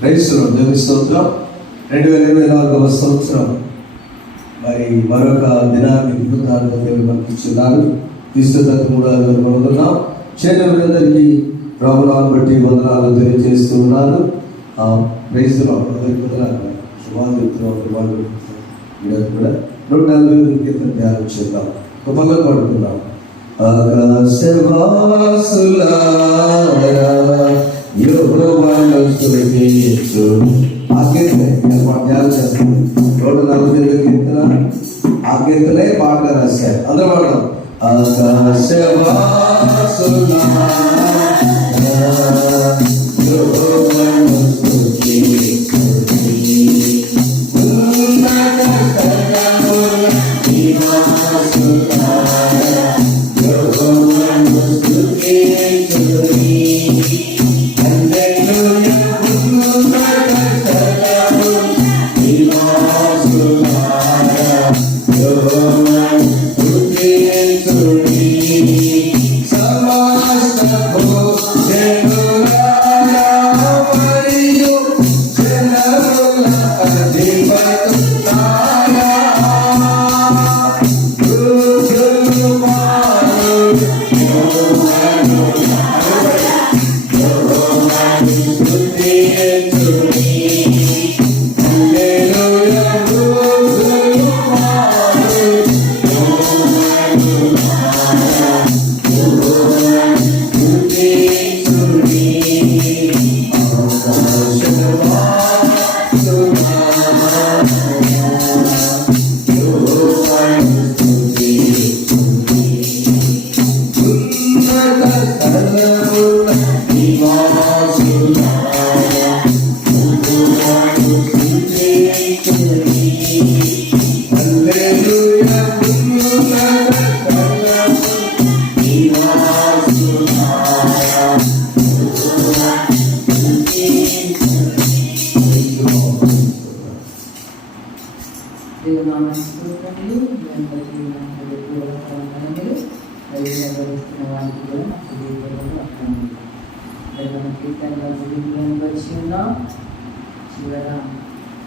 క్రైస్తవులు దేవుని స్తోత్రం. 2024వ సంవత్సరం మరి మరొక దినాన్ని నూతనంగా దేవుడు మనకి ఇస్తున్నారు. క్రీస్తు 3వ రోజు పొందుతున్నాం. చేతులందరికీ ప్రభునామమును బట్టి వందనాలు తెలియజేస్తూ ఉన్నాను. క్రైస్తవులు శుభాలు కూడా 140 కీర్తన ధ్యానం చేద్దాం. గొప్పగా పడుతున్నాం. ఆకాశవాసులారా యెహోవాను స్తుతించు. ఆ కీర్తన ధ్యానం చేస్తాం. 140 కీర్తన ఆ కీర్తనే పాటగా రాశారు. అందరూ పాడదాం. ఆకాశవాసులారా యెహోవాను స్తుతించు.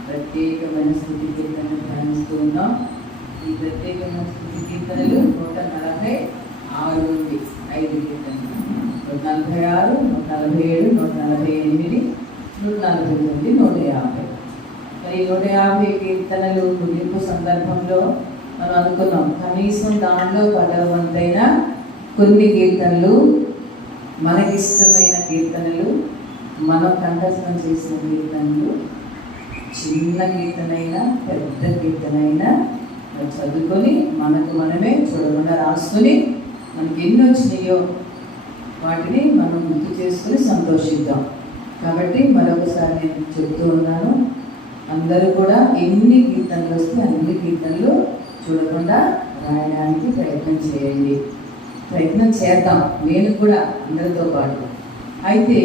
ప్రత్యేకమైన స్తుతి కీర్తనలు ధ్యానిస్తూ ఉన్నాం. ఈ ప్రత్యేకమైన స్తుతి కీర్తనలు 146 నుండి 5 కీర్తనలు 146, 147, 148, 149, 150. మరి 150 కీర్తనలు ముగింపు సందర్భంలో మనం అనుకున్నాం, కనీసం దానిలో 10వ వంతైన కొన్ని కీర్తనలు మనకిష్టమైన కీర్తనలు, మనం కంఠస్థం చేసిన కీర్తనలు, చిన్న కీర్తనైనా పెద్ద కీర్తనైనా చదువుకొని మనకు మనమే చూడకుండా రాసుకొని మనకి ఎన్ని వచ్చినాయో వాటిని మనం గుర్తు చేసుకొని సంతోషిద్దాం. కాబట్టి మరొకసారి నేను చెప్తూ ఉన్నాను, అందరూ కూడా ఎన్ని కీర్తనలు వస్తే అన్ని కీర్తనలు చూడకుండా రాయడానికి ప్రయత్నం చేయండి. ప్రయత్నం చేద్దాం, నేను కూడా అందరితో పాటు. అయితే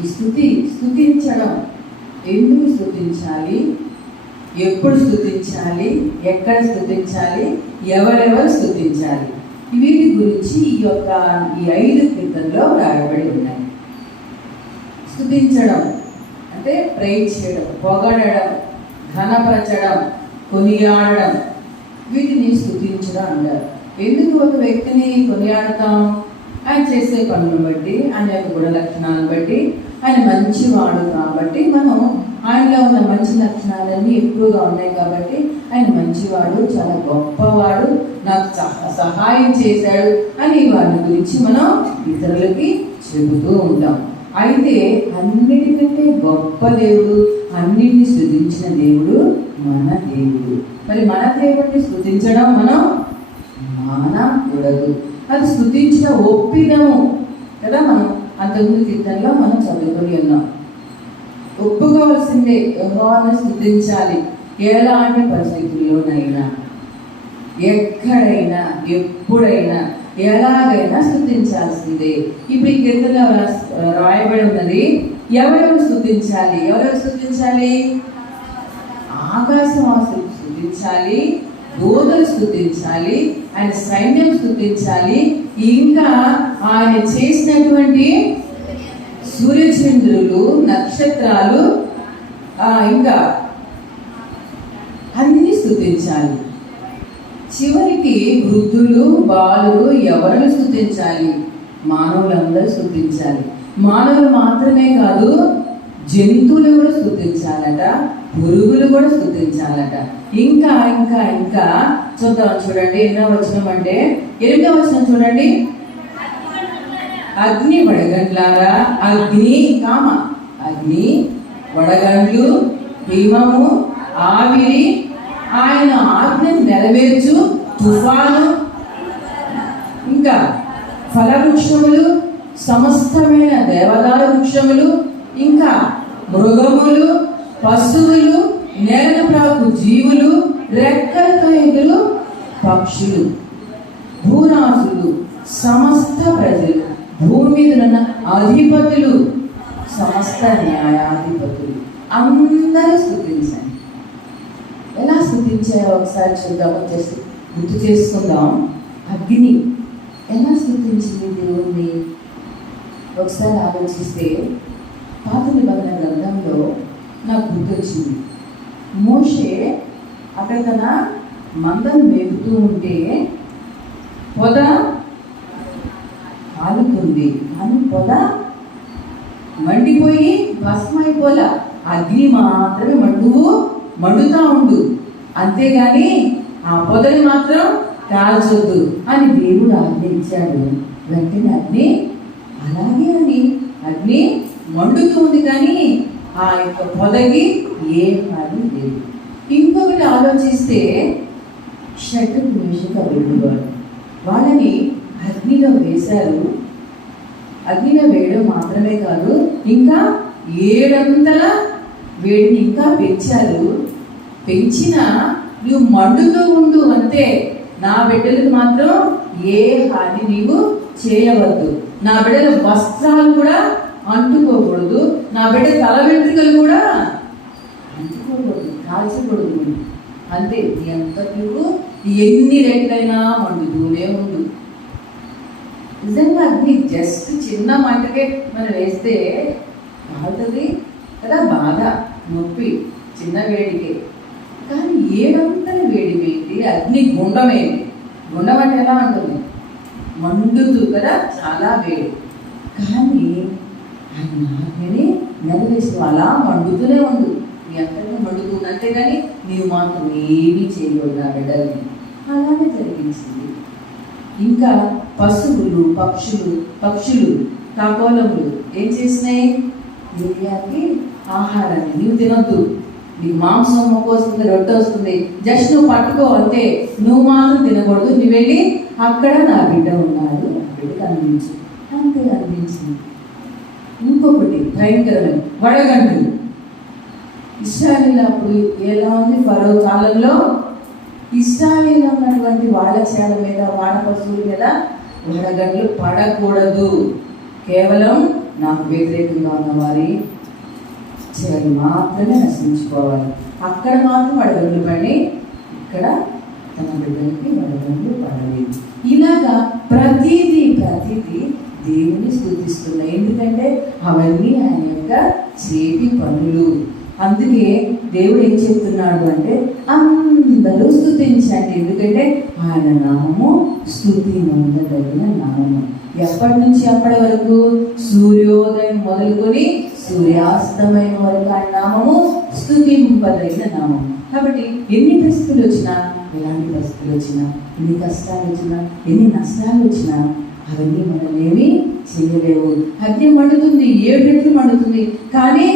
ఈ స్తుతించడం, ఎందుకు స్తుతించాలి, ఎప్పుడు స్తుతించాలి, ఎక్కడ స్తుతించాలి, ఎవరెవరు స్తుతించాలి, వీటి గురించి ఈ 5 కీర్తనలో రాయబడి ఉన్నాయి. స్తుతించడం అంటే ప్రైజ్ చేయడం, పొగడడం, ఘనపరచడం, కొనియాడడం, వీటిని స్తుతించడం అంటారు. ఎందుకు ఒక వ్యక్తిని కొనియాడతాం? ఆయన చేసే పనులను బట్టి, ఆయన యొక్క గుణ లక్షణాలను బట్టి, ఆయన మంచివాడు కాబట్టి మనం ఆయనలో ఉన్న మంచి లక్షణాలన్నీ ఎక్కువగా ఉన్నాయి కాబట్టి ఆయన మంచివాడు, చాలా గొప్పవాడు, నాకు సహాయం చేశాడు అని వారి గురించి మనం ఇతరులకి చెబుతూ ఉంటాం. అయితే అన్నిటికంటే గొప్ప దేవుడు, అన్నిటిని స్తుతించిన దేవుడు మన దేవుడు. మరి మన దేవుడిని స్తుతించడం మనం మానకూడదు. అది స్తుతించిన ఒప్పిదము కదా. మనం అంతకుముందు కీర్తనలో మనం చదువుకొని ఉన్నాం. ఒప్పుకోవాల్సిందే, యెహోవాను స్తుతించాలి. ఎలాంటి పరిస్థితుల్లోనైనా, ఎక్కడైనా, ఎప్పుడైనా, ఎలాగైనా స్తుతించాల్సిందే. ఇప్పుడు ఈ కీర్తనలో రాయబడి ఉన్నది, ఎవరెవరు స్తుతించాలి? ఎవరెవరు స్తుతించాలి? ఆకాశవాసులు స్తుతించాలి, దూతలు స్తుతించాలి, ఆయన సైన్యం స్తుతించాలి, ఇంకా ఆయన చేసినటువంటి సూర్యచంద్రులు, నక్షత్ర నక్షత్రాలు, ఇంకా అన్ని స్తుతించాలి. చివరికి వృద్ధులు, బాలురు, ఎవరిని స్తుతించాలి? మానవులందరూ స్తుతించాలి. మానవులు మాత్రమే కాదు, జంతువులు కూడా స్తుతించాలట, పురుగులు కూడా స్తుతించాలట. ఇంకా ఇంకా ఇంకా చూద్దాం. చూడండి, ఎన్నో వచనం అంటే 8వ వచనం చూడండి. అగ్ని వడగండ్లారా, అగ్ని వడగండ్లు, హిమము, ఆవిరి, ఆయన ఆజ్ఞను నెరవేర్చు తుఫాను, ఇంకా ఫలవృక్షములు, సమస్తమైన దేవదారు వృక్షములు, ఇంకా మృగములు, పశువులు, నేలను ప్రాకు జీవులు, రెక్కలతో ఎగురు పక్షులు, భూరాజులు, సమస్త ప్రజలు, భూమి మీద ఉన్న అధిపతులు, సమస్త న్యాయాధిపతులు అందరూ స్తుతించండి. ఎలా స్తుతించారో ఒకసారి చూద్దాం, గుర్తు చేసుకుందాం. అగ్ని ఎలా స్తుతించింది దేవుణ్ణి ఒకసారి ఆలోచిస్తే పాత నిబంధన గ్రంథంలో నాకు గుర్తొచ్చింది. మోషే అక్కడ తన మందను మేపుతూ ఉంటే పొద కాలుతుంది, కానీ పొద మండిపోయి భస్మైపోలా, అగ్ని మాత్రమే మండుతా ఉండు, అంతేగాని ఆ పొదని మాత్రం కాల్చొద్దు అని దేవుడు ఆజ్ఞ ఇచ్చాడు. వెంటనే అగ్ని మండుతూ ఉంది, కానీ ఆ యొక్క పొదకి ఏ హాని లేదు. ఇంకొకటి ఆలోచిస్తే షడ్రకు మేషక అబేద్నెగోలు వాళ్ళని అగ్నిలో వేశారు. అగ్నిలో వేయడం మాత్రమే కాదు, ఇంకా 7 అంతల వేడిని ఇంకా పెంచారు. పెంచిన నువ్వు మండుతూ ఉండు అంతే, నా బిడ్డలకు మాత్రం ఏ హాని నీవు చేయవద్దు, నా బిడ్డల వస్త్రాలు కూడా అంటుకోకూడదు, నా బిడ్డ తల వెంట్రుకలు కూడా అంటుకోకూడదు, కాల్చకూడదు, అంతే. ఎంత నువ్వు ఎన్ని రెట్లైనా మండుతూనే ఉండు. నిజంగా అగ్ని జస్ట్ చిన్న మంటకే మనం వేస్తే కాలుతుంది కదా, బాధ, నొప్పి, చిన్న వేడికే. కానీ 7 అంతల వేడి ఏంటి? అగ్ని గుండమేంటి? గుండం అంటే ఎలా ఉంటుంది? మండుతూ కదా, చాలా వేడి. కానీ ఆయన ఆజ్ఞని నెరవేర్చు, అలా మండుతూనే ఉండు, నీ అంతగా మండుతుంది, అంతేగాని నీవు మాత్రం ఏమీ చేయకూడదు నా బిడ్డల్ని. అలానే జరిగించింది. ఇంకా పశువులు, పక్షులు, కాకోలములు ఏం చేసినాయి? ఏలియాకి ఆహారాన్ని నీవు తినొద్దు, నీకు మాంసం మొక్క వస్తుంది, రొట్టె వస్తుంది, జస్ట్ నువ్వు పట్టుకో అంతే, నువ్వు మాత్రం తినకూడదు, నువ్వు వెళ్ళి అక్కడ నా బిడ్డ ఉన్నాడు, నా బిడ్డకు అందించు, అంతే అందించింది. ఇంకొకటి భయంకరమైన వడగండ్లు. ఇశ్రాయేలు అప్పుడు ఎలా ఉంది? ఫరో కాలంలో ఇశ్రాయేలు ఉన్నటువంటి వాడశాల మీద, వాడ పశువుల మీద వడగండ్లు పడకూడదు. కేవలం నాకు వ్యతిరేకంగా ఉన్న వారి చేయాలి మాత్రమే నశించుకోవాలి. అక్కడ మాత్రం వడగండ్లు పడి, ఇక్కడ తన బిడ్డలకి వడగండ్లు పడలేదు. ఇలాగా ప్రతిదీ దేవుని స్తుతిస్తున్నాయి. ఎందుకంటే అవన్నీ ఆయన యొక్క చేతి పనులు. అందుకే దేవుడు ఏం చెప్తున్నాడు అంటే అందరూ స్తుతించండి, ఎందుకంటే ఆయన నామము స్తుతి నొందదగిన నామము. ఎప్పటి నుంచి అప్పటి వరకు? సూర్యోదయం మొదలుకొని సూర్యాస్తమయం వరకు ఆయన నామము స్తుతింపదగిన నామం. కాబట్టి ఎన్ని పరిస్థితులు వచ్చినా, ఎలాంటి పరిస్థితులు వచ్చినా, ఎన్ని కష్టాలు వచ్చినా, ఎన్ని నష్టాలు వచ్చినా అవన్నీ మనల్ని ఏమీ చేయలేవు. అగ్ని మండుతుంది, 7 రెట్లు మండుతుంది, కానీ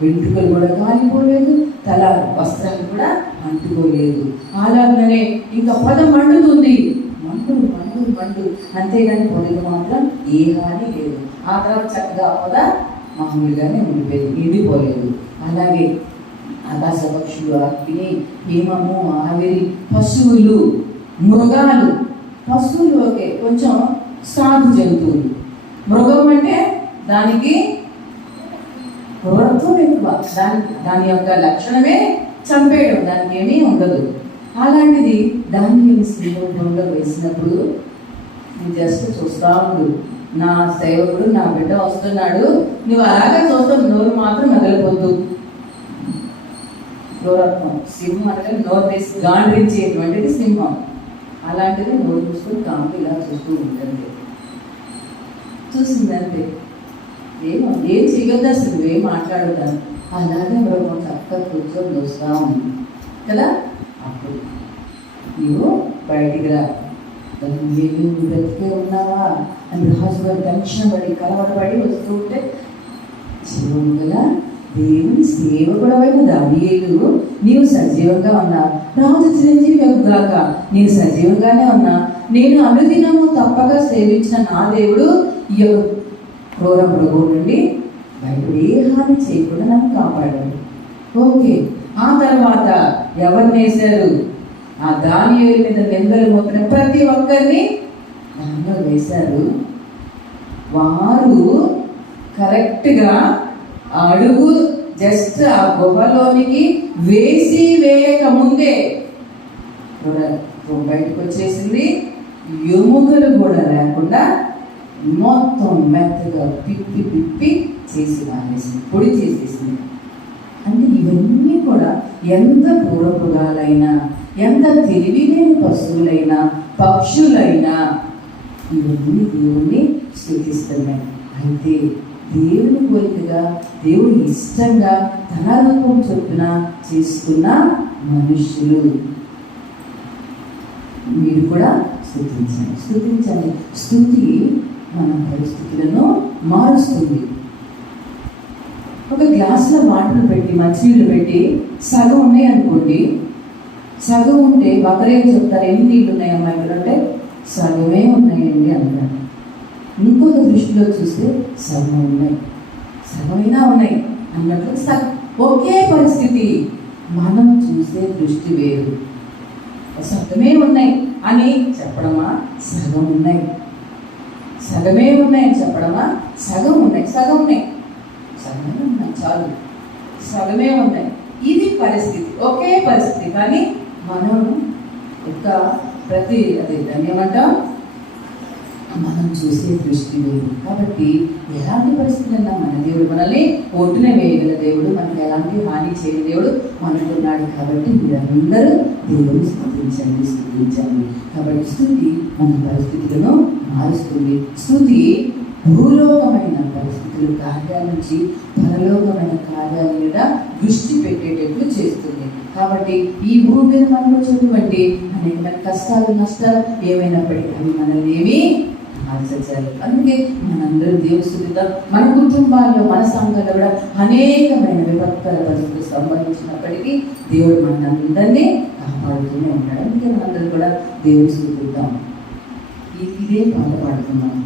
వెంట్రుకలు కూడా కాలిపోలేదు, తల వస్త్రాలు కూడా అంటుకోలేదు. అలాగనే ఇంకా పొద మండుతుంది, మండు, అంతేగాని పొదకు మాత్రం ఏ హాని లేదు. ఆ తర్వాత చక్కగా పొద మామూలుగానే ఉండిపోయింది, ఎండిపోలేదు. అలాగే ఆకాశ పక్షులు, అగ్ని, హిమము, ఆవిరి, పశువులు, మృగాలు. పశువులు ఓకే, కొంచెం సాధు జంతువులు. మృగం అంటే దానికి క్రూరత్వం ఎక్కువ, దాని యొక్క లక్షణమే చంపేయడం, దానికి ఏమీ ఉండదు. అలాంటిది దాన్ని సింహంలో వేసినప్పుడు జస్ట్ చూస్తూ ఉండు, నా సేవకుడు నా బిడ్డ వస్తున్నాడు, నువ్వు అలాగే చూస్తావు, నోరు మాత్రం మెదలిపోద్దు. క్రూరత్వం, సింహం అనగా నోరు వేసి గాండ్రించేటువంటిది సింహం. అలాంటిది నోరు చూసుకుని కాంతి ఇలా చూస్తూ ఉంటుంది. చూసిందంటే ఏం చేయొద్దు, అసలు నువ్వేం మాట్లాడుతాను. అలాగే మరొక చక్కగా కూర్చొని చూస్తా ఉంది కదా. అప్పుడు నువ్వు బయటికి రా, నువ్వు బ్రతికే ఉన్నావా అని రాజుగారు టెన్షన్ పడి కలవరపడి వస్తూ ఉంటే, జీవము గల దేవుని సేవకుడవైన దానియేలు నీవు సజీవంగా ఉన్నా, రాజు చిరంజీవి గాక నేను సజీవంగానే ఉన్నా, నేను అనుదినము తప్పగా సేవించిన నా దేవుడు ఈ క్రూర ప్రభువు నుండి బయటకు ఏ హాని చేయకుండా నన్ను కాపాడాడు. ఓకే, ఆ తర్వాత ఎవరిని వేశారు? ఆ దానియేలు మీద నిందలు మోపిన ప్రతి ఒక్కరిని దానిలో వేశారు. వారు కరెక్ట్గా అడుగు జస్ట్ ఆ గుహలోనికి వేయక ముందే బయటకు వచ్చేసింది. ఎముకలు కూడా లేకుండా మొత్తం మెత్తగా పిప్పి చేసి మానేసింది, పొడి చేసేసింది. అంటే ఇవన్నీ కూడా ఎంత క్రూరమృగాలైనా, ఎంత తెలివిలేని పశువులైనా, పక్షులైనా ఇవన్నీ దేవుణ్ణి స్తుతిస్తున్నాయి. అయితే దేవుని కోరికగా, దేవుని ఇష్టంగా తన రూపం చొప్పున చేసుకున్న మనుషులు. మీరు కూడా స్తుతించండి. స్తుతి మన పరిస్థితులను మారుస్తుంది. ఒక గ్లాసులో వాటర్ పెట్టి, మంచినీళ్ళు పెట్టి సగం ఉన్నాయి అనుకోండి, సగం ఉంటే ఒకరేం చెప్తారు, ఎన్ని నీళ్ళు ఉన్నాయి అమ్మాయి అంటే సగమే ఉన్నాయండి అంటారు. ఇంకొక దృష్టిలో చూస్తే సగమైనా ఉన్నాయి అన్నట్లు ఒకే పరిస్థితి. మనం చూసే దృష్టి వేరు. సగమే ఉన్నాయి అని చెప్పడమా, సగం ఉన్నాయి. సగమే ఉన్నాయని చెప్పడమా, సగమే ఉన్నాయి చాలు, సగమే ఉన్నాయి. ఇది పరిస్థితి, ఒకే పరిస్థితి. కానీ మనం ధన్యమంటాం, మనం చూసే దృష్టి వేరు. కాబట్టి ఎలాంటి పరిస్థితులన్నా మన దేవుడు మనల్ని ఒడ్డున వేయగల దేవుడు, మనకి ఎలాంటి హాని చేయని దేవుడు మనకున్నాడు. కాబట్టి మీరందరూ దేవుని స్తుతించండి. కాబట్టి స్తుతి మన పరిస్థితులను మారుస్తుంది. స్తుతి భూలోకమైన పరిస్థితులు, కార్యాల నుంచి పరలోకమైన కార్యాల మీద దృష్టి పెట్టేటట్లు చేస్తుంది. కాబట్టి ఈ భూమి మీద మనకు వచ్చేటువంటి అనేకమైన కష్టాలు, నష్టాలు ఏమైనప్పటికీ అవి మనల్ని ఏమీ మార్చాలి. అందుకే మనందరూ దేవుని స్తుతిద్దాం. మన కుటుంబాల్లో, మన సంఘంలో కూడా అనేకమైన విపత్కర పరిస్థితులు సంబంధించినప్పటికీ దేవుడు మనందరినీ కాపాడుతూనే ఉన్నాడు. అందుకే మనందరూ కూడా దేవుని స్తుతిద్దాం. ఇదే పాట పాడుతున్నాం.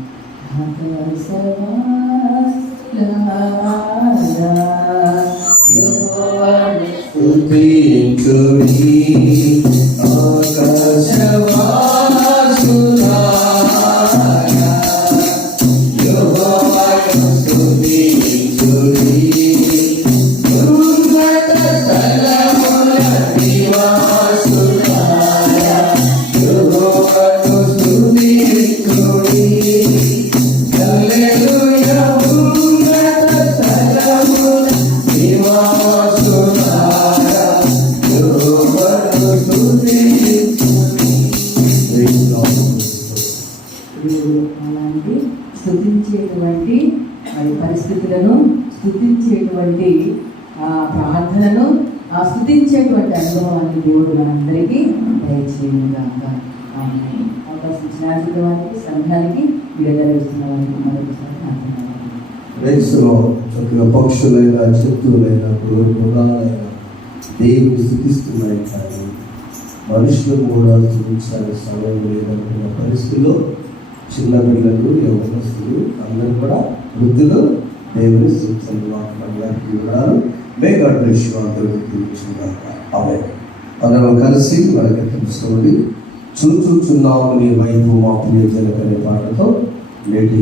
స్తుతించేటువంటి పరిస్థితులను, స్తుతించేటువంటి ప్రార్థనను, స్తుతించేటువంటి అనుభవాన్ని దేవుడు మనందరికీ దయచేయుగాక. అవకాశం ఇచ్చిన వారికి, సంఘానికి, విడుదలస్తున్న వారికి మరొకసారి రైతులో చక్కగా పక్షులైనా, జంతువులైనా, మృగాలైనా దేవుని స్థుతిస్తున్నాయి. కానీ మనుషులు కూడా స్థుతించాలని సమయం లేదనుకున్న పరిస్థితుల్లో చిన్న పిల్లలు, యవనస్తులు అందరూ కూడా వృద్ధులు దేవుని స్తుతించండి. వాక్యానికి వివరాలు అందరం కలిసి మనకి తెలుసుకోండి. చూచుచున్నాము నీ వైపు మా ప్రియ జనకనే పాటతో నేటి